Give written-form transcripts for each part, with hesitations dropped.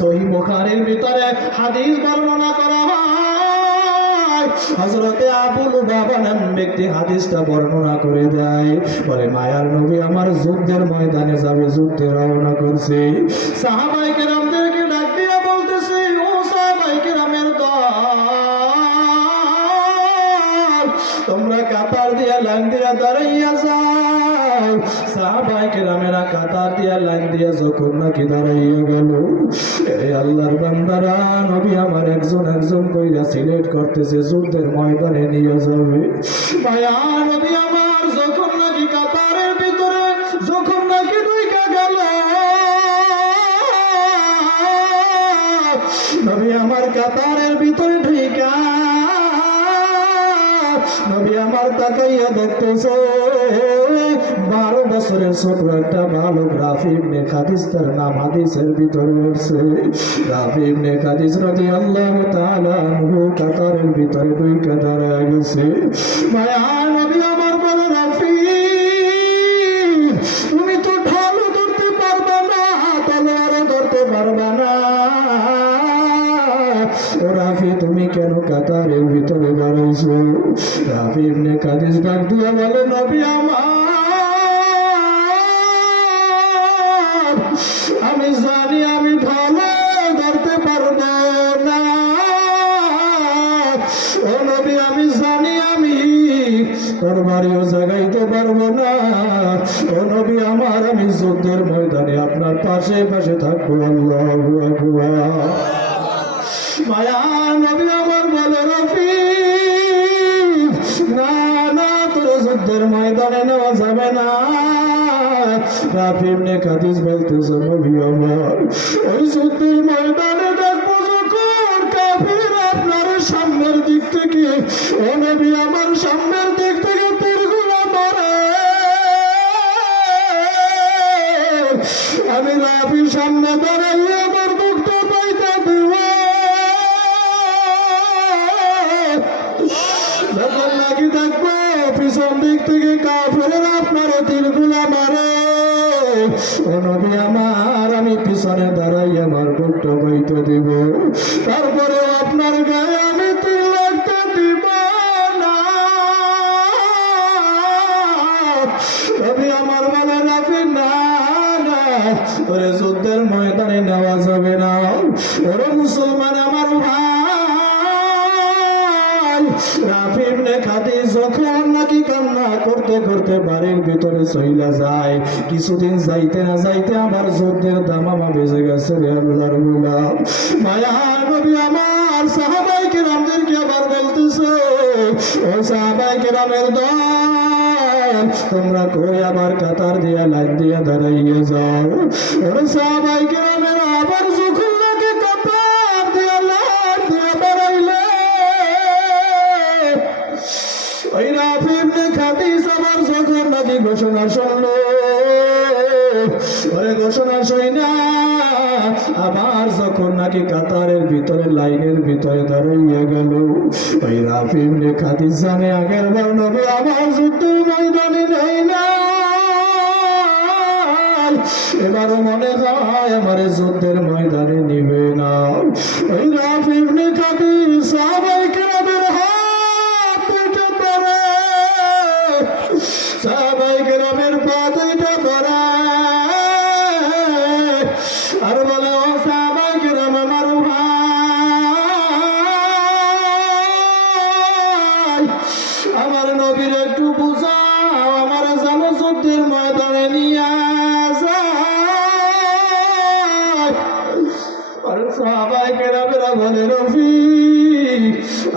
সহিহ বুখারীর ভিতরে হাদিস বর্ণনা করা হয়, হযরতে আবু লুবাবা নাম ব্যক্তি হাদিসটা বর্ণনা করে দেয়। বলে মায়ার নবী আমার যুদ্ধের ময়দানে যাবে, যুদ্ধে রওনা করছে। সাহাবায়ে কেরামদেরকে ডাক দিয়ে বলতেছে, ও সাহাবায়ে কেরামের দল, তোমরা কাতার দিয়া লাইন দিয়া দাঁড়াইয়া যাও। সাহাবায়ে কেরামেরা কাতার দিয়া লাইন দিয়া যখন নাকি দাঁড়াইয়া গেল, এই আল্লাহর বান্দারা নবী আমার একজন একজন কইরা সিলেক্ট করতেছে, যুদ্ধের ময়দানে নিয়ে যাবে। মায়া নবী আমার যখন নাকি কাতারের ভিতরে যখন নাকি ঢুইকা গেল, নবী আমার কাতারের ভিতরে ঢুইকা নবী আমার তাকাইয়া দেখতেছে 12 বছরের ছোট একটা বালক রাফি ইবনে খাদিজ, তার নাম হাদিসের ভিতরে উঠছে। রাফি ইবনে খাদিজ রাদিয়াল্লাহু তাআলা আনহু কাতারের ভিতরে ঢুইকা দাঁড়ায় গেছে। মায়া নবী আমার বলে, রাফি তুমি তো ঢালও ধরতে পারবে না, তলোয়ারও ধরতে পারবে না, ও রাফি তুমি কেন কাতারের ভিতরে দাঁড়াইছো? রাফি ইবনে খাদিজ ডাক দিয়ে বলে, নবী আমার, আমি জানি আমি ভালো ধরতে পারবো না, ও নবী আমি জানি আমি তরবারিও জাগাইতে পারবো না, ও নবী আমার আমি যুদ্ধের ময়দানে আপনার পাশে পাশে থাকবো। আল্লাহু আকবার। মায়া নবী আমার বলে, রাফি না না, তোর যুদ্ধের ময়দানে নেওয়া যাবে না। রাফি ইবনে খাদিজ বলতেছে, নবী আমার ওই যুদ্ধের ময়দানে দেখবো যখন কাফির আপনার সামনের দিক থেকে, ও নবী আমার সামনের দিক থেকে তীরগুলো মারে, আমি রাফি সামনে দাঁড়াইয়া আমার মুখটা পাইতে দিব। যখন নাকি দেখবো পিছন দিক থেকে কাফেরেরা আপনার তীরগুলা মারে, ও নবী আমার আমি পিছনে দাঁড়াই আমার বুকটা বাইতে দিব, তারপরে আপনার গায়ে আমি তীর লাগতে দিব না। নবী আমার বলে, রাফি না না, ওরে যুদ্ধের ময়দানে নেওয়া যাবে না। ওরে মুসলমান আমার ভাই, রাফি ইবনে খাদিজ যখন নাকি কান্না করতে করতে বাড়ির ভিতরে চইলা যায়, কিছুদিন যাইতে না যাইতে আমার যুদ্ধের দামামা বেজে গেছে রে আল্লাহর গোলাম। মায়া নবী আমার সাহাবায়ে কেরামদেরকে আবার বলতেছে, ও সাহাবায়ে কেরামের দল, তোমরা কই আবার কাতার দিয়া লাইন দিয়া দাঁড়াইয়া যাও। ওরে সাহাবায়ে কেরামের আবার যখন নাকি কাতার দিয়া লাইন দিয়া দাঁড়াইলে, ওই রাফি ইবনে খাদিজ আবার যখন নাকি ঘোষণা শুনলো, ওরে ঘোষণা শুনা আবার যখন নাকি কাতারের ভিতরে লাইনের ভিতরে দাঁড়াইয়া গেল, ওই রাফি ইবনে খাদিজ জানে আগের বার নবী আমার যুদ্ধের ময়দানে নেই না, এবারও মনে হয় আমার যুদ্ধের ময়দানে নিবে না। ওই রাফি ইবনে খাদিজ সাহাবায়ে কেরামের হাত দুইটা ধরে, সাহাবায়ে কেরামের পা দুইটা ধরে আর বলে, ও সাহাবায়ে কেরাম আমার ভাই, আমার নবীর একটু বুঝাও, আমার যেন যুদ্ধের ময়দানে নিয়ে যায়। আর সাহাবায়ে কেরামেরা বলে, রফি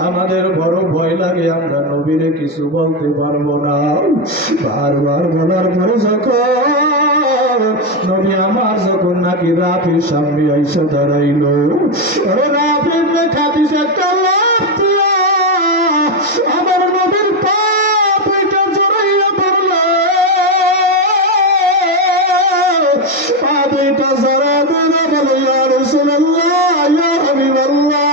আমাদের বড় ভয় লাগে, আমরা নবীরে কিছু বলতে পারবো না। বারবার বলার পরে যখন নবী আমার যখন নাকি রাফির সামনে আইসা দাঁড়াইল, ওরে রাফি ইবনে খাদিজ একটা লাফ দিয়া আমার নবীর পা দুইটা জড়াইয়া পড়লো, পা দুইটা জড়া দিয়ে বলে, ইয়া রাসূলুল্লাহ, ইয়া হাবিবাল্লাহ,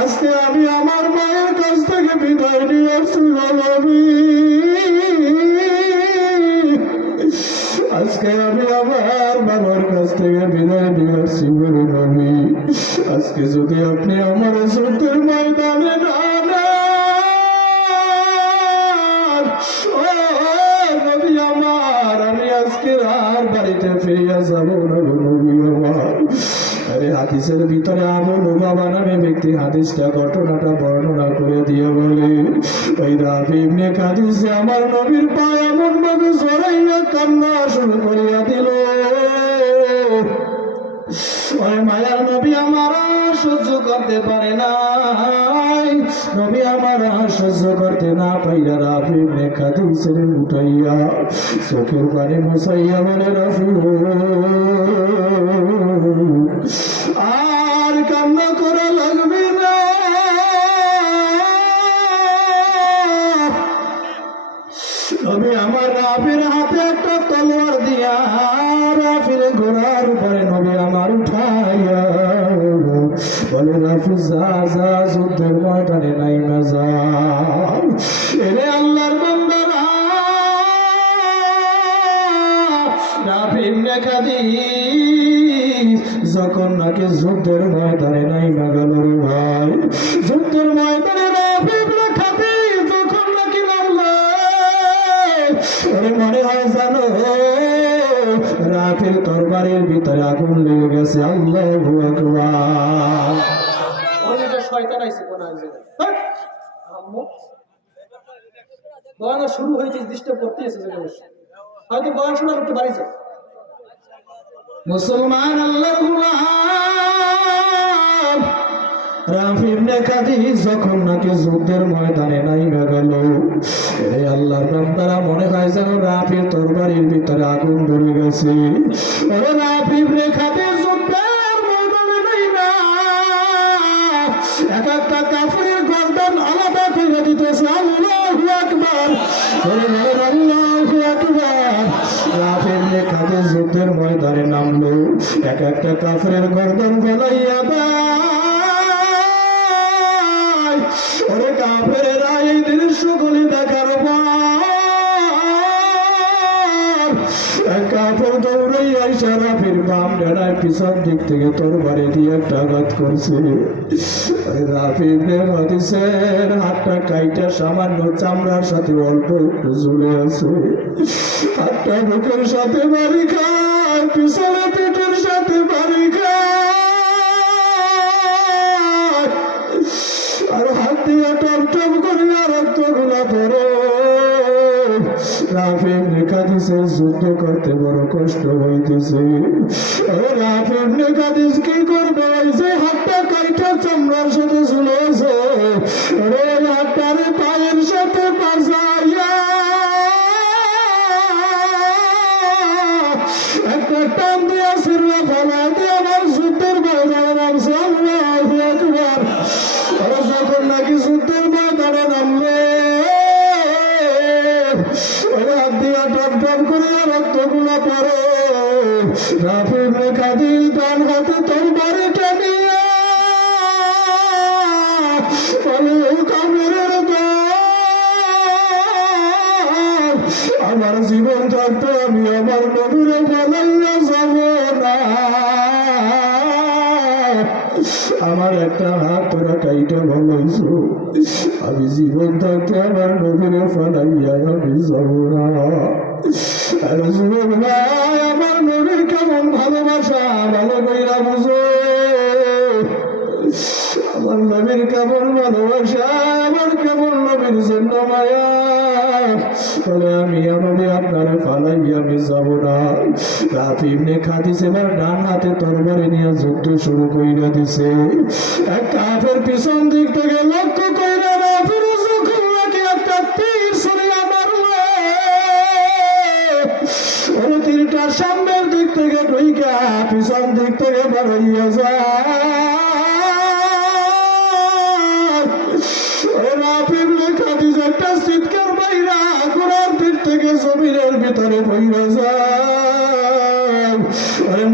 আজকে আমি আমার মায়ের কাছ থেকে বিদায় নিয়ে আসছি, আজকে আমি আমার বাবার কাছ থেকে বিদায় নিয়ে আসছি বলে নবী, আজকে যদি আপনি আমার যুদ্ধের ময়দানে না নেন, ও নবী আমার, আমি আজকে আর বাড়িতে ফিরিয়া যাব না গো নবী আমার। আরে হাদিসের ভিতরে আবু লুবাবা নামে ব্যক্তি হাদিসটা ঘটনাটা বর্ণনা করে দিয়ে বলে, ওই রাফি ইবনে খাদিজা আমার নবীর পায়ে এমন ভাবে জড়াইয়া কান্না শুরু করিয়া দিল, ওই মায়ার নবী আমার সহ্য করতে পারে নাই। নবী আমার সহ্য করতে না পাইয়া রাফি ইবনে খাদিজা উঠাইয়া চোখের পানি মুছাইয়া বলে, রাফি আর কান্না করা লাগবে না, নবী আমার রাফির হাতে একটা তলোয়ার দিয়া রাফির ঘোড়ার উপরে নবী আমার উঠাইয়া বলে, রাফি যা যা যুদ্ধের ময়দানে নাই না যা। এরে আল্লাহর বান্দারা, রাফি ইবনে খাদিজ যখন নাকি যুদ্ধের ময়দানে নাই না গেল রে ভাই, যুদ্ধের ময়দানে রাফি ইবনে খাদিজ যখন নাকি নামলো, মনে হয় জানো রাফির তরবারির ভিতরে আগুন লেগে গেছে। আল্লাহু আকবার। শয়তান আইছে কোন আইছে আম্মু বয়ান শুরু হয়েছে, ডিস্টার্ব করতে এসেছে হয়তো বয়ান শোনার একটু বাড়ি যাও। মুসলমান আল্লাহর গোলাম রাফি ইবনে খাদিজ যখন নাকি যুদ্ধের ময়দানে নাইমা গেল, এই আল্লাহর বান্দারা মনে হয় যেন রাফির তরবারির ভিতরে আগুন ধরে গেছে। ওরে রাফি ইবনে খাদিজ যুদ্ধের ময়দানে নাইমা এক একটা কাফিরের গর্দান আলাদা করে দিতেছে। আল্লাহু আকবার, আল্লাহু আকবার। রাফি ইবনে খাদিজ যুদ্ধের ময়দানে নামলো, এক একটা কাফিরের গর্দান ফেলাইয়া দেয়। ওরে কাফেরেরা এই দৃশ্যগুলি দেখার পর কাফের দৌড়াইয়া রাফির বাম ডানায় পিছন দিক থেকে তরবারি দিয়ে একটা আঘাত করছে। রাফি ইবনে খাদিজের হাতটা কাইটা সামান্য চামড়ার সাথে অল্প একটু ঝুলে আছে, হাতটা বুকের সাথে বাড়ি খায়, পিছনে পেটের সাথে বাড়ি খায়, আর হাত দিয়ে টপ টপ করিয়া রক্তগুলা পড়ে। রাফি ইবনে খাদিজের যুদ্ধ করতে বড় কষ্ট হইতেছে। রাফি ইবনে খাদিজ কি করবে, ওই যে হাতটা কাইটা চামড়ার সাথে ঝুলেছে, হাতটারে পায়ের সাথে বাজাইয়া একটা টান দিয়া সিরলা ফেলা দিয়ে আমার যুদ্ধের ময়দানে নামছে। আল্লাহু আকবার। যখন নাকি যুদ্ধের ময়দানে নামলে হাত দিয়া টপ টপ করিয়া রক্তগুলা পড়ে। রাফি ইবনে খাদিজ ডান হাতে তরবারিটা নিয়ে বলে, কাফেরের দল, আমার জীবন থাকতে আমি আমার নবীরে বলাইয়া যাব না, আমার একটা হাত তোরা কাইটা বলাইছো, আমি জীবন থাকতে আমার নবীরে ফলাইয়া আমি যাব না। আর জীবন ভাই, আমার নবীর কেমন ভালোবাসা ভালো কইরা বুঝো, আমার নবীর কেমন ভালোবাসা, আমার কেমন নবীর জন্য মায়া, বলে আমি আমাদের আপনারে ফালাইয়া আমি যাব না। রাফি ইবনে খাদিজ এবার ডান হাতে তরবারি নিয়ে যুদ্ধ শুরু কইরা দিছে। এক কাফের পিছন দিক থেকে লক্ষ্য কইরা রাফির যখন নাকি একটা তীর ছুঁড়িয়া মারলো, ওই তীরটা সামনের দিক থেকে ঢুইকা পিছন দিক থেকে বের হইয়া যায়। রাফি ইবনে খাদিজ একটা চিৎকার বাইরা ঘোড়ার পিঠ থেকে জমিনের ভিতরে পইরা যায়।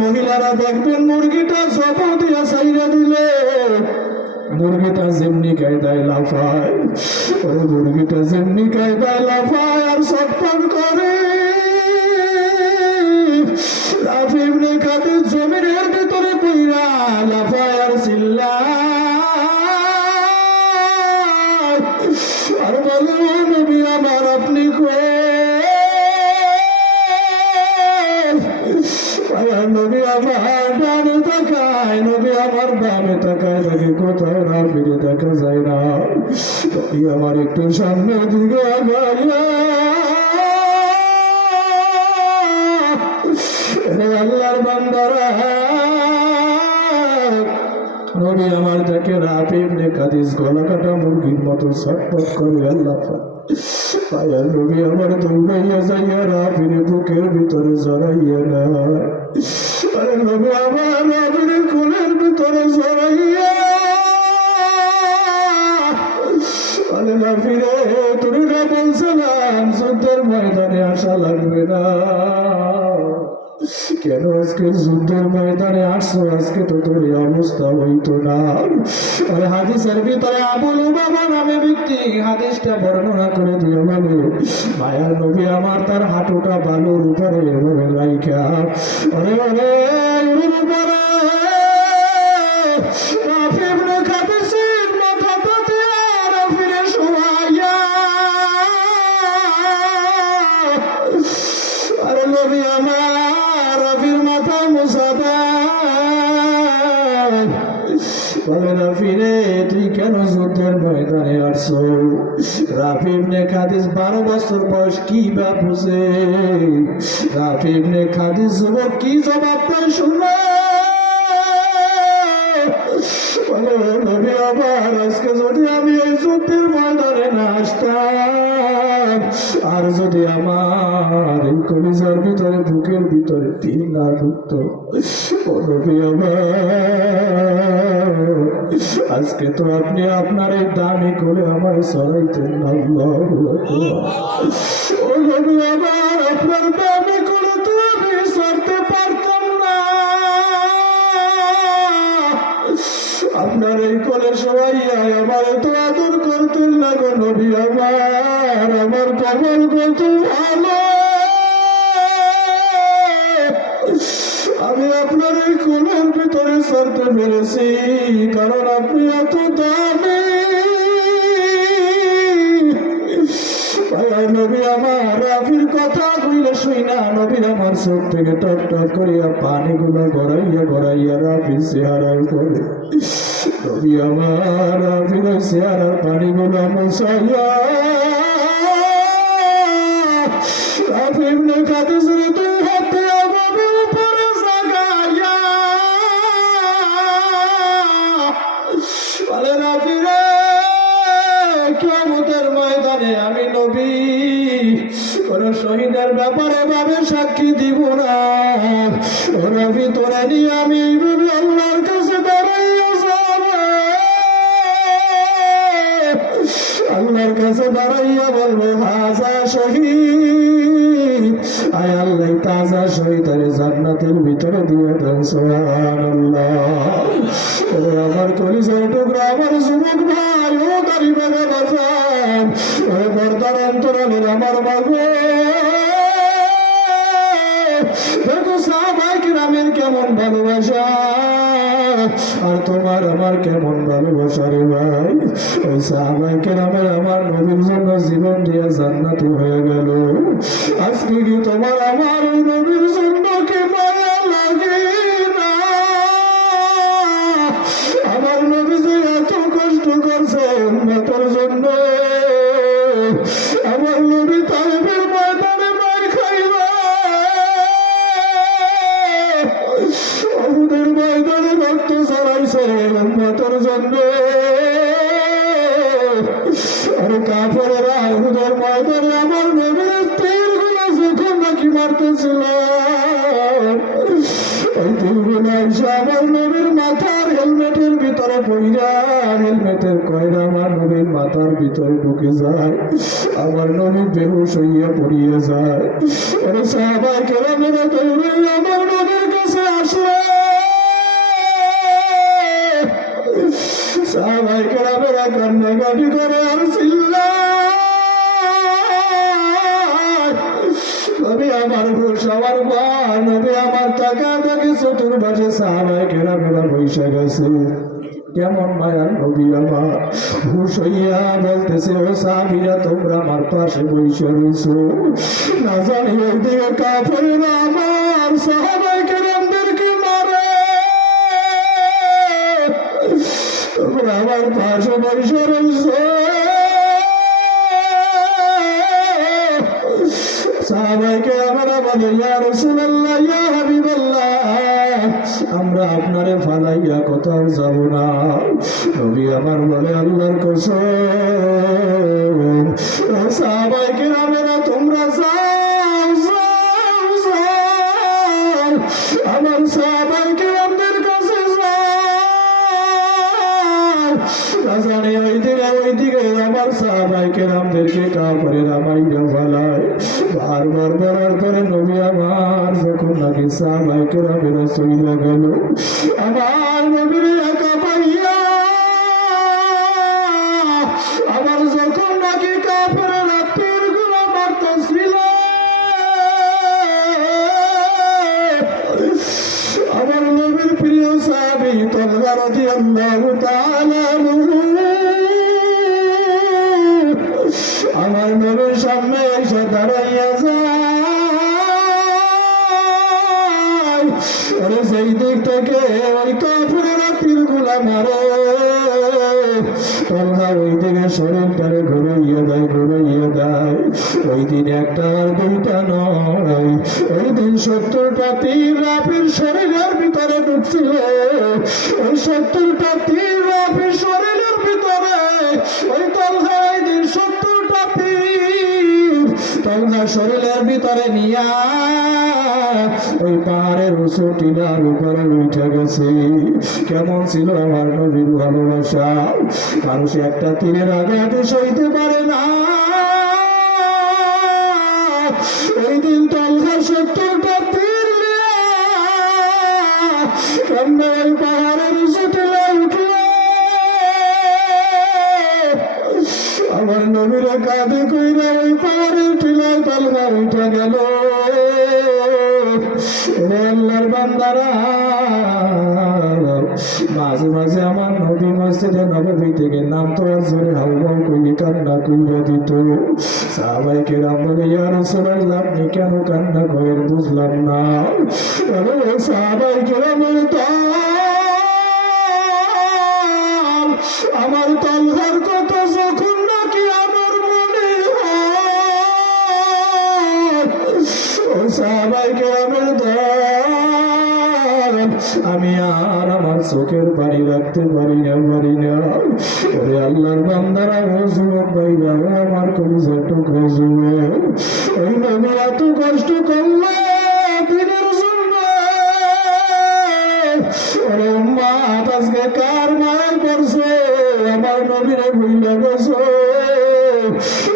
মহিলারা দেখবেন মুরগিটা জব দিয়া চাইরা দিলে মুরগিটা যেমনি কায়দায় লাফায়, ওই মুরগিটা যেমনি কায়দায় লাফায় আর ছটফট করে, রাফি ইবনে খাদিজ জমিনের ভিতরে আমার ডানে তাকায়, নবী আমার বামে তাকায়, তাকে কোথাও না ফিরে দেখা যায় না। নবী আমার একটু সামনের দিকে আগাইয়া আল্লাহর বান্দারা, নবী আমার দেখে রাফি ইবনে খাদিজ গলা কাটা মুরগির মতো ছটফট করে আল্লাহ পায়ার নবী আমার দৌড়াইয়া যাইয়া রাফির বুকের ভিতরে জড়াইয়া না, আরে নবী আমার রাফির কোলের ভিতরে জড়াইয়া, আরে রাফিরে তুমি না বলছিলাম যুদ্ধের ময়দানে আসা লাগবে না, কেন আজকে যুদ্ধের ময়দানে আসছো? আজকে তো তোর এই অবস্থা হইতো না। আরে হাদিসের ভিতরে আবুল উমামা নামে ব্যক্তি হাদিসটা বর্ণনা করে দিয়ে বলে, মায়ার নবী আমার তার হাঁটুটা বালুর উপরে এভাবে রাইখা, আরে আরে এর উপরে রাফি ইবনে খাদিজের মাথাটাতে রাফিরে শোয়াইয়া, আরে নবী আমার রাফির মাথা মুছা দেয়, বলে রাফি রে তুই কেন যুদ্ধের ময়দানে আসছো? রাফি ইবনে খাদিজ 12 বছর বয়স, কি বা বুঝে? রাফি ইবনে খাদিজ যুবক কি জবাব দেয় শুনে, বলে নবী আমার আজকে যদি আমি এই যুদ্ধের ময়দানে না আসতাম, আর যদি আমার এই কলিজার ভিতরে বুকের ভিতরে তীর না ঢুকতো, ও নবী আমার আজকে তো আপনি আপনার এই দামি করে আমার সরাইতেন না। আল্লাহু আকবার। ও নবী আমার আপনার দামি করে তো আমি সরতে পারতাম না, আপনার এই কোলে সবাইয়া আমার তো আদর করতেন না গো নবী আমার কবল কত ভালো, আমি আপনার এই কোলের ভিতরে সরতে পেরেছি কারণ আপনি এত দামি। নবী আমার রাফির কথা কইলে শুই না, নবীর আমার চোখ থেকে টপ টপ করিয়া পানিগুলো গড়াইয়া গড়াইয়া রাফির চেহারায় পড়ে, নবী আমার রাফির চেহারার পানিগুলো মুছাইয়া রাফি ইবনে খাদিজের দুই হাতে আমার উপরে জাগাইয়া, বলে রাফি রে কিয়ামতের ময়দানে আমি নবী কোন শহীদের ব্যাপারে ভাবে সাক্ষী দিব না, ও রাফি তোরে নিয়ে আমি এইভাবে আল্লাহর কাছে দাঁড়াইয়া যাব, আল্লাহর কাছে দাঁড়াইয়া বলবো হাজা শহীদ, আয় আল্লাহ তাজা শহীদ আরে জান্নাতের ভিতরে দিয়ে দেন সুবহানাল্লাহ। ও আমার কলিজার টুকরা আমার যুবক ভাই, ও দাড়ি বাঁধা বাজান, ও পর্দার অন্তরালের আমার বাবু, দেখো সাহাবায়ে কেরামের কেমন ভালোবাসা আর তোমার আমার কেমন ভালোবাসা রে ভাই। ওই সাহাবায়ে কেরামের আমার নবীর জন্য জীবন দিয়ে জান্নাতি হয়ে গেল, আজকে কি তোমার আমার ওই নবীর জন্য কি মায়া লাগে না? আমার নবী যে এত কষ্ট করছে উম্মতের জন্য, আমার নবী তায়েফের ময়দানে মার খাইলো, উহুদের ময়দানে রক্ত ঝরাইছে উম্মতের জন্য, আরে কাফেরেরা উহুদের ময়দানে আমার নবীর তীরগুলো যখন নাকি মারতেছিল, ওই তীরগুলো এসে আমার নবীর মাথার হেলমেটের ভিতরে পড়িয়া, হেলমেটের কয়লা আমার নবীর মাথার ভিতরে ঢুকে যায়, আমার নবী বেহুশ হইয়া পড়িয়া যায়। আরে সাহাবায়ে কেরামেরা দৌড়ে আমার নবীর কাছে আসলে, সাহাবায়ে কেরামেরা কান্নাকাটি করে আর চিল্লায়, নবী আমার হুশ আমার ভয়, নবী আমার টাকা থেকে চতুর্পাশে সাহাবায়ে কেরামেরা বৈশা গেছে, কেমন মায়ার নবী আমার হুশ হইয়া বলতেছে, ও সাহাবীরা তোমরা আমার পাশে বৈশা রইছো, না জানি ওইদিকে কাফেররা আমার সাহাবায়ে কেরামদেরকে মারে, আমার পাশে বসে রয়েছে সাহাবাইকে আমরা বলে ইয়া রাসূলুল্লাহ ইয়া হাবিবাল্লাহ আমরা আপনারে ফালাইয়া কোথাও যাব না নবী আমার বলে আল্লাহর কসম সাহাবাইকে আমরা তোমরা যাও যাও যাও আমার সাহাবাইকে আমাদের কাছে যাও জানি ওইদিকে আমার সাহাবাইকে আমাদেরকে কাফেরেরা মাইরা ফেলায় বারবার বলার পরে নবী আমার যখন নাকি সাহাবাইকে রামেরা চইলা গেল আমার নবীর একা পাইয়া আমার যখন নাকি কাফেরেরা তীরগুলো মারতেছিল আমার নবীর প্রিয় সাহাবী তলহা রাদিয়াল্লাহু তাআলা আমার নবীর সামনে এসে দাঁড়াইয়া যায় আরে সেই দিক থেকে ওই কাফেরেরা তীরগুলা মারে তলহা ওই দিকে শরীরটারে ঘুরাইয়া দেয় ওই দিন একটা আর দুইটা নয় ওই দিন 70টা তীর রাফির শরীরের ভিতরে ঢুকছিল ওই 70টা তীর রাফির শরীরের ভিতরে ওই তলহা ওই দিন 70টা তীর তলহা শরীরের ভিতরে নিয়া ওই পাহাড়ের উঁচু টিলার উপরে উঠে গেছে কেমন ছিল আমার নবীর ভালোবাসা মানুষ একটা তীরের আঘাতে সইতে পারে না ওই দিন তলহা 70টা তীর কেমনে ওই পাহাড়ের উঁচু টিলায় উঠল আমার নবীরা কাঁধে কইরা ওই পাহাড়ের টিলায় তলহা উঠে গেল আল্লাহর বান্দারা মাঝে মাঝে আমার নবী মসজিদে নববী থেকে নাম তো জোরে হাউমাউ কইলে কান্না কইরা দিত সাহাবায়ে কেরাম বলে ইয়া রাসূলুল্লাহ আপনি কেন কান্না করেন বুঝলাম না সাহাবায়ে কেরাম বলতো আমার তলহার কথা যখন নাকি আমার মনে হয় সাহাবায়ে কেরামের আমি আর আমার চোখের পানি রাখতে পারি না ওরে আল্লাহর বান্দারা ও যুবক ভাইরা আমার কলিজার টুকরো যুবক ওই নবী এত কষ্ট করলো দিনের জন্য ওরে মা আজকে কার মায়ের পড়ছে আমার নবীরে ভুইলা গেছে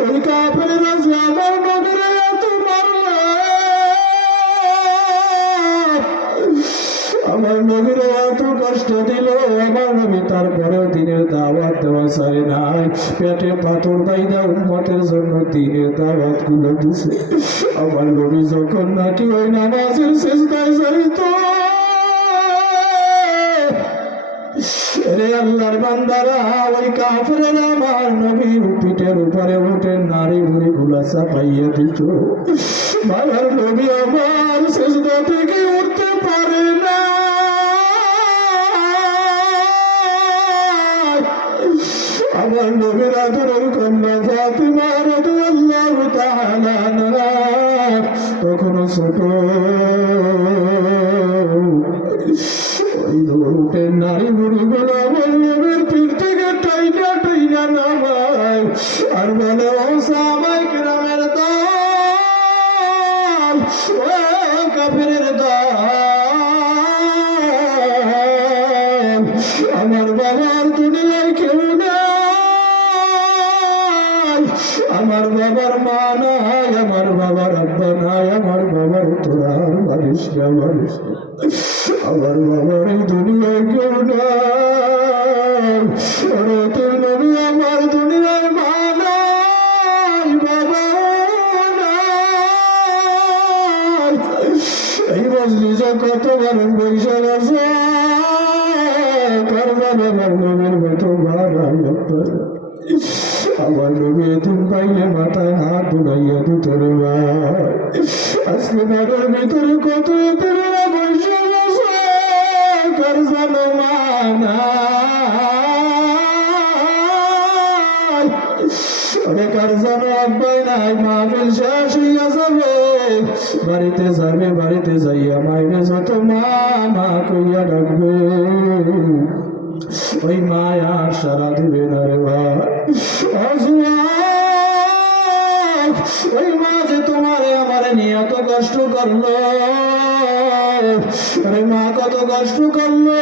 ওই কাফেরেরা যে আমার নবীরে এত মারলো আমার নবীরে এত কষ্ট দিল আমার নবী তারপরেও দিনের দাওয়াত দেওয়া চায় নাই পেটে পাথর বাইদা উম্মতের জন্য দিনের দাওয়াত গুলো দিছে আমার নবী যখন নাকি ওই নামাজের সিজদায় যাইতো রে আল্লাহর বান্দারা ওই কাফেরেরা আমার নবীর পিঠের উপরে উঠে নারী ভুড়ি গুলা চাপাইয়া দিত আমার নবী আমার সিজদা থেকে উঠতে পারে না আমার নবীর আদরের কন্যা ফাতিমা রাদিয়াল্লাহু তাআলা আনহা তখনও ছোট ওই উঠে নারী বুড়ি গুলো আমার নবীর পিঠ থেকে টাইনা নামায় আর বলে ও সাহাবায়ে কেরামের দল ও কাফেরের দল আমার বাবার দুনিয়ায় কেউ নাই আমার বাবার মা নাই আমার বাবার আব্বা নাই আমার বাবার তোরার মানুষ আমার বাবার এই দুনিয়ায় কেউ নাই তোর নবী আমার দুনিয়ায় মা নাই বাবা নাই এই মজলিসে কত মানুষ বৈশাখ আছে কারবার আমার নবীর মতো আমার নবী এদিন পাইলে মাথায় হাত বুলাইয়া দিত রে ভাই আজকে ঘরের ভিতরে কত এতিমেরা বৈশাখ আছে কার জানো মা নাই নাই, মাহফিল শেষ হইয়া যাবে, বাড়িতে যাবে, বাড়িতে যাইয়া মায়ের যত মা মা কইয়া ডাকবে, ওই মায়া সারা দিবে না রে ভাই। ওই মা যে তোমারে আমারে নিয়ে এত কষ্ট করলো, আরে মা কত কষ্ট করলো।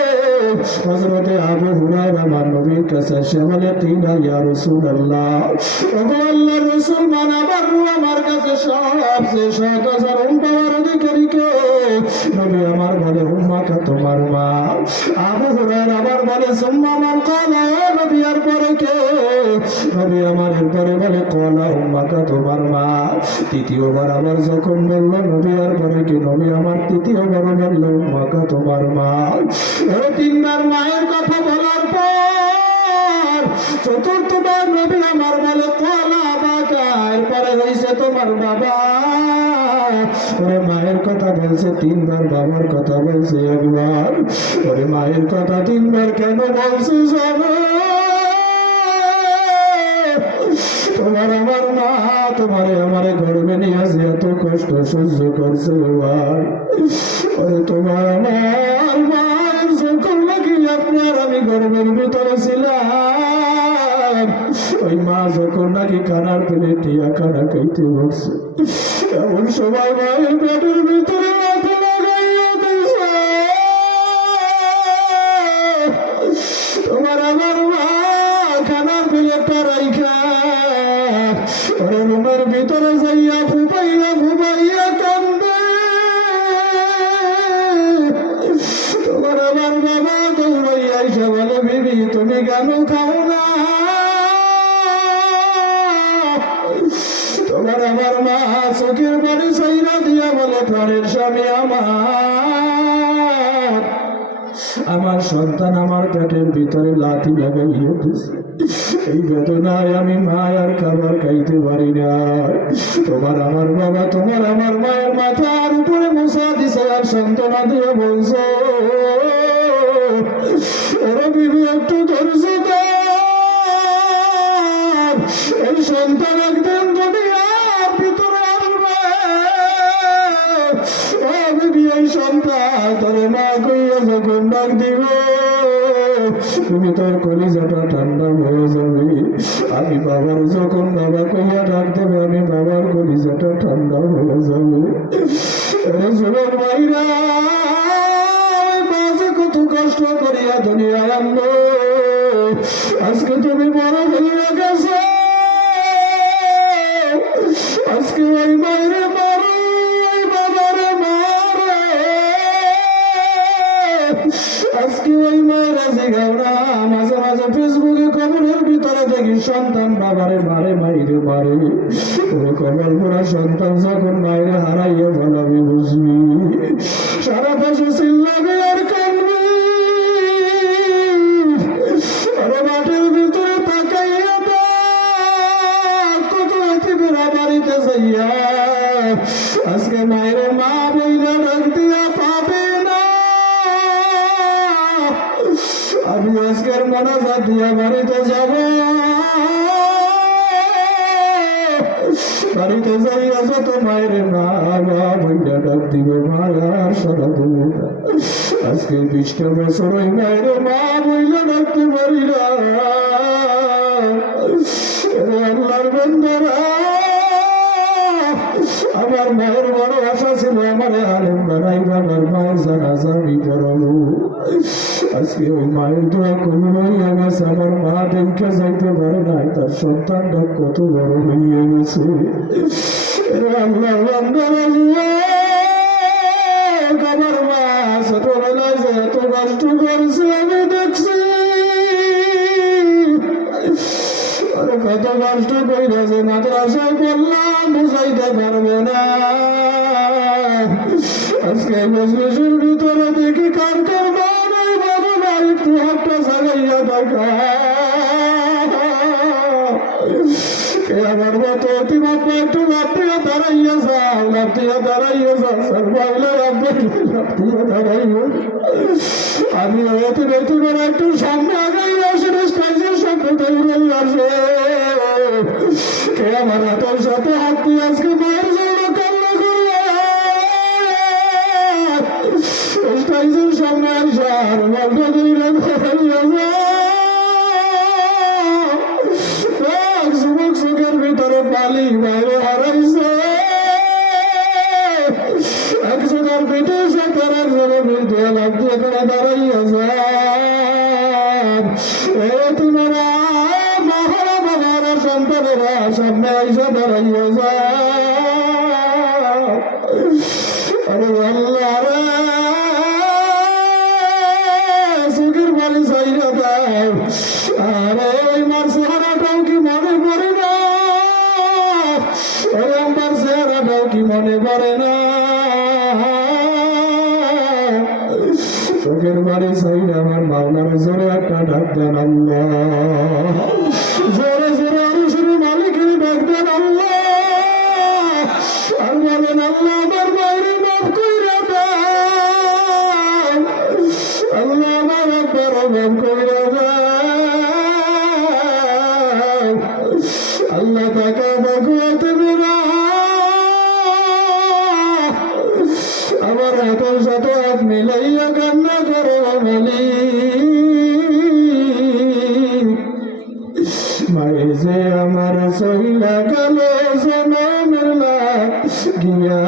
হযরতে আবু হুরায়রা আমার নবীর কাছে এসে বলে, তিনা ইয়া রাসূলুল্লাহ, ওগো আল্লাহর রাসূল, মানাবার আমার কাছে সবচেয়ে সৎ আচরণ পাওয়ার অধিকারী কে? নবী আমার বলে, উম্মাকা, তোমার মা। আবু হুরায়রা আবার বলে, সুম্মা মান ক্বালা, নবী আর পরে কে? নবী আমার এরপরে বলে, ক্বালা উম্মাকা, তোমার মা। তৃতীয়বার আবার যখন বলল নবী আর পরে কে? নবী আমার তৃতীয়বার বলল, উম্মাকা, তোমার মা। এই তিনবার মায়ের কথা বলার পর চতুর্থবার নবী আমার বলে, ক্বালা আবাকা, এরপরে হইছে তোমার বাবা। ওরে মায়ের কথা বলছে তিনবার, বাবার কথা বলছে একবার। ওরে মায়ের কথা তিনবার কেন বলছে জানো? তোমার আমার মা তোমারে আমারে গর্বে নিয়ে আসে এত কষ্ট সহ্য করছে ভাই। ওরে তোমার আমার মায়ের যখন নাকি আপনার আমি গর্বের ভিতরে ছিলাম, ওই মা যখন নাকি কানার পেলে টিয়া কানা খাইতে বসছে, এমন সময় মায়ের পেটের ভিতরে মাথা লাগাইয়া দিছে। তোমার আমার মা খানার প্লেটটা রাইখা ওরে রুমের ভিতরে যাইয়া ফুপাইয়া ফুপাইয়া কান্দে। তোমার আমার বাবা দৌড়াইয়া এসে বলে, বিবি তুমি কেন খাও না? তোমার আমার মা চোখের পানি চাইরা দিয়া বলে, প্রাণের স্বামী আমার সন্তান আমার পেটের ভিতরে লাথি লাগাইয়া দিছে, এই বেদনায় আমি মা আর খাবার খাইতে পারি না। তোমার আমার বাবা তোমার আমার মায়ের মাথার উপরে মশা দিছে আর সান্ত্বনা দিয়ে বলছো, ওরা বিবি একটু ধরছে তো, এই সন্তান একদিন দুনিয়ার ভিতরে আসবে। ও বিবি, এই সন্তান তোরে মা কইয়া যখন ডাক দিব, তুমি তোর কলিজাটা ঠান্ডা হয়ে যাবে। আমি বাবার যখন বাবা কইয়া ডাক দেবে, আমি বাবার কলিজাটা ঠান্ডা হয়ে যাবে। যুবক ভাইরা, মাঝে কত কষ্ট করিয়া দুনিয়ায় আনলো, আজকে তুমি বড় হইয়া গেছো। আজকে ওই মায়ের মারো, ওই বাবারে মারে, আজকে ওই মায়েরা জিগাও না। মাঝে মাঝে ফেসবুকে কবরের ভিতরে দেখি সন্তান বাবারে মারে, মাইরে মারে। ওরে কবর পড়া সন্তান যখন মায়ের হারাইয়া ফেলাবি বুঝবি, সারা দেশে চিল্লাবি আর কাঁদবি। আরে মাটির ভিতরে তাকাইয়া কত এতিমেরা বাড়িতে যাইয়া আজকে মায়ের মা বইলা ডাক দিয়া পাবে না। আমি আজকের মোনাজাত দিয়া বাড়িতে যাব, বাড়িতে যাইয়া যত মায়ের মা বইলা ডাক দিব, মায়ার সারা দেবে না। আজকে 20টা বছর ওই মায়ের মা বইলা ডাকতে পারি না। আল্লাহর বান্দারা, আমার মায়ের বড় আশা ছিল আমার আলেম বানাইবা, আমার মায়ের জানাজা আমি পড়াবো। আজকে ওই মায়ের দোয়া কবুল হইয়া গেছে, আমার মা দেখে যাইতে পারে নাই, তার সন্তানটা কত বড় হইয়া গেছে। আল্লাহর বান্দারা, আমার মা ছোটবেলায় যে এত কষ্ট করছে আমি দেখছি। কত কষ্ট কইরাছে, মাদ্রাসায় পড়লাম বুঝাইতে পারবে না। আজকে মজলিসের ভিতরে দেখি কার কার মা নাই, বাবা নাই, একটু হাতটা জাগাইয়া দেখা। আমার মতো অতিমাত্রা একটু লাফিয়া দাঁড়াইয়া যাও, লাফিয়া দাঁড়াইয়া যাও, সর্বাইলে লাফিয়া দাঁড়াইয়া। আমি হয়তো বেতু করে একটু সামনে আগাই আসে, স্টেজের সামনে দৌড়াই আসে। কে আমার হাতের সাথে হাত দিয়ে আজকে মায়ের জন্য কান্না করবে স্টাইজের সামনে আসার বলটা দুইটা যুবক চোখের ভিতরে পালি বাইরে হারাইছে একজনের পেটের সাথে একজনের পেটে লাভ দিয়ে করে দাঁড়াইয়াছে তোমারা মহারা বাবারা সন্তানেরা সামনে আইসা দাঁড়াইয়াছে আরে আল্লাহ রে চোখের বাড়ি চাইরা দাও আরে ওই মার চেহারাটাও কি মনে পড়ে না ওই আমার চেহারাটাও কি মনে পড়ে না চোখের বাড়ি চাইরা আমার মাওলার জোরে একটা ডাক দেন আল্লাহ জোরে জোরে আরো শুধু মালিকের ডাক দেন আল্লাহ আর বলেন আল্লাহ আমার বাইরে মাফ কইরা দেন আল্লাহ আমার একবার মাফ কইরা দেন আল্লাহ তাকে দেখুয়াতে বেরা আমার হাতের সাথে হাত মিলাইয়া কান্না করো মাই যে আমার সইলা গেল জনমের গিয়া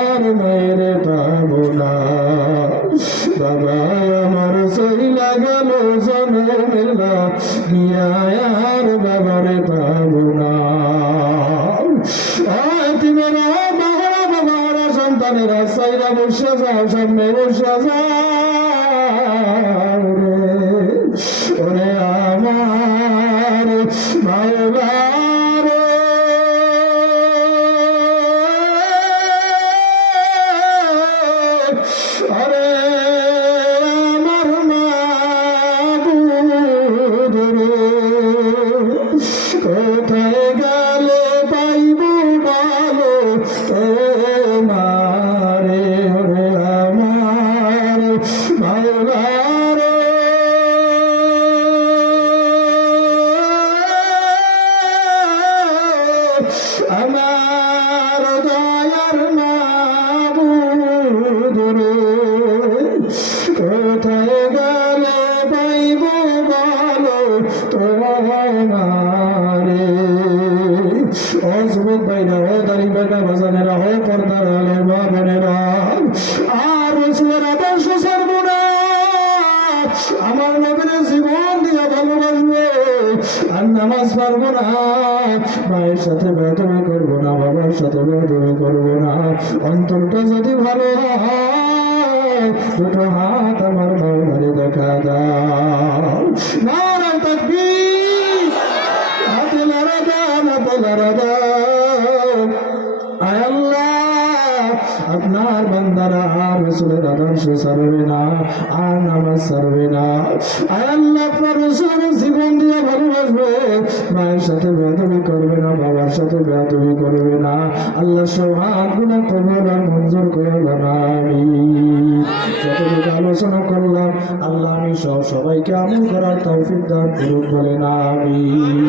আর মেরে পাবো না বাবা আমার সইলা গেল জনমের গিয়া আর বাবারে পাবো না তিনারা বাবারা বাবারা সন্তানেরা সাইরা বসে যাও সামনে বসে যাও ওরে আমার মাওলার আরে আমার মাবুদ কোথায় গেলে পাইব ভালো তোমারে ওরে আমার মাওলার আমার দয়ার মাবুদ কোথায় গেলে পাইব ভালো তোমারে ও যুবক ভাইরা ও দাড়ি বেটা বাজানেরা ও পর্দার আলে মা বোনেরা আর রসুলের আদর্শ সর্বনা আমার নবীর জীবন দিয়া ভালোবাসবো আর নামাজ পারবো না মায়ের সাথে বেদমি করবো না বাবার সাথে বেদমি করবো না অন্তরটা যদি ভালো হয় দুটো হাত আমার মাওলারে দেখা দাও নারায় তাকবীর হাতে লড়া দাও হাতে লড়া দাও আয় আল্লাহ আপনার বান্দারা আর রসুলের আদর্শ ছাড়বে না আর নামাজ ছাড়বে না আয় আল্লাহ আপনার রসুলের জীবন দিয়ে ভালোবাসবে মায়ের সাথে বেয়াদবি করবে না বাবার সাথে বেয়াদবি করবে না আল্লাহ সব হাত গুনাহ কবুল আর মঞ্জুর করে আমিন যতটুকু আলোচনা করলাম আল্লাহ আমি সবাইকে আমল করার তৌফিক দান করুন বলেন আমিন।